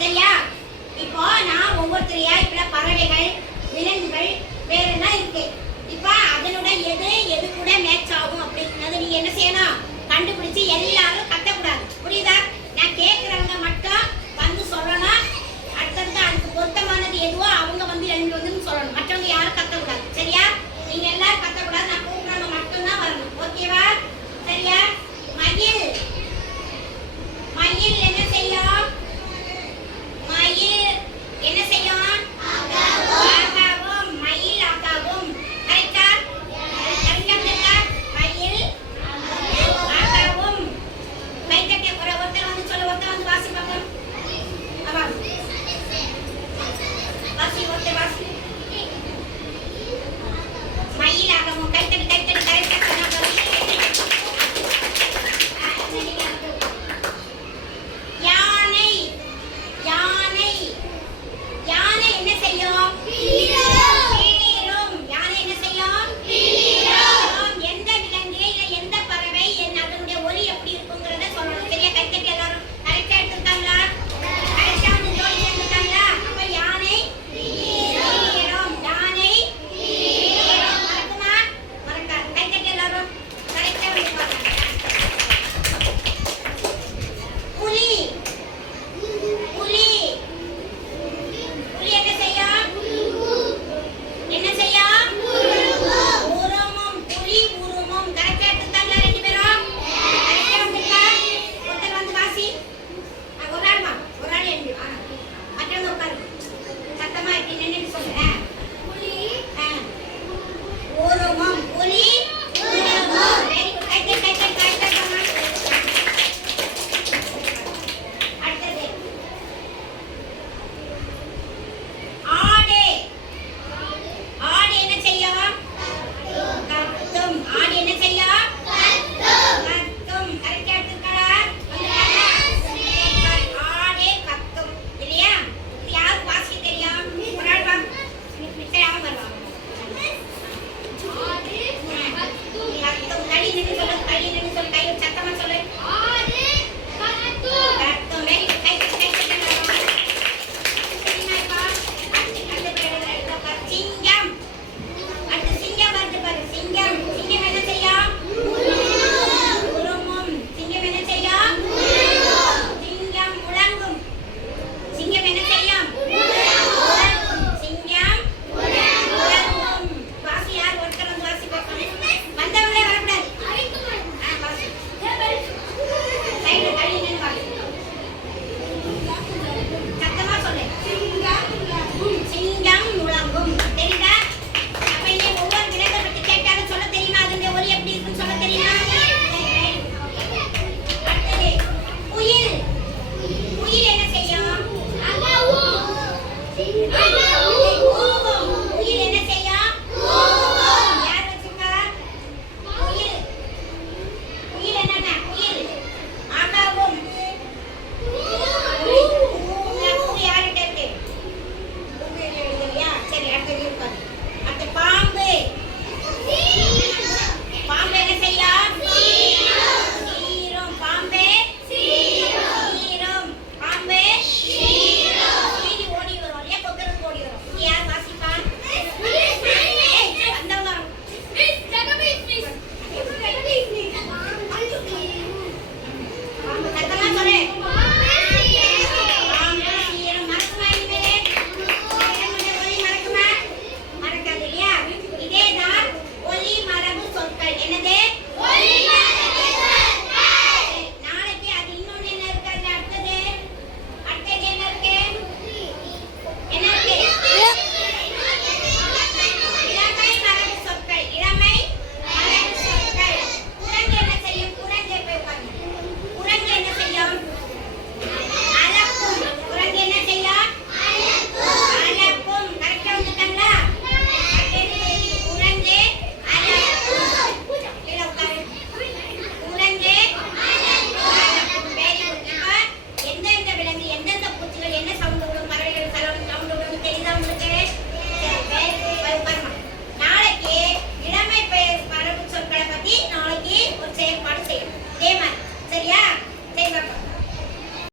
சரியா? இப்போ நான் ஒவ்வொருத்தரையா இப்ப பறவைகள், விலங்குகள் வேற என்ன இருக்கு, இப்ப அதனோட எது எது கூட மேட்ச் ஆகும் அப்படிங்கறத நீங்க என்ன செய்யணும், கண்டுபிடிச்சு எல்லாரும் கத்தக்கூடாது. புரியுதா? நான் கேட்கறவங்க மட்டும் வந்து சொல்லணும். அடுத்தது அதுக்கு பொருத்தமானது எதுவோ அவங்க வந்து எழுந்து வந்து சொல்லணும். மற்றவங்க யாரும் கத்தக்கூடாது. சரியா? நீங்க எல்லாரும் கத்தக்கூடாது. நான் கூப்பிடுறவங்க மட்டும்தான் வரணும். ஓகேவா? சரியா? மயில் மயில் என்ன செய்யும்? மயில் என்ன செய்யும்? ஆகாவும். மயில் ஆகாவும். கரெக்டா? கரெக்டா? மயில் ஆகாவும். கைத்தட்ட ஒருத்தர் வந்து சொல்ல, ஒருத்தர் வந்து வாசி பார்ப்போம். வாசி, ஒருத்தர் வாசி.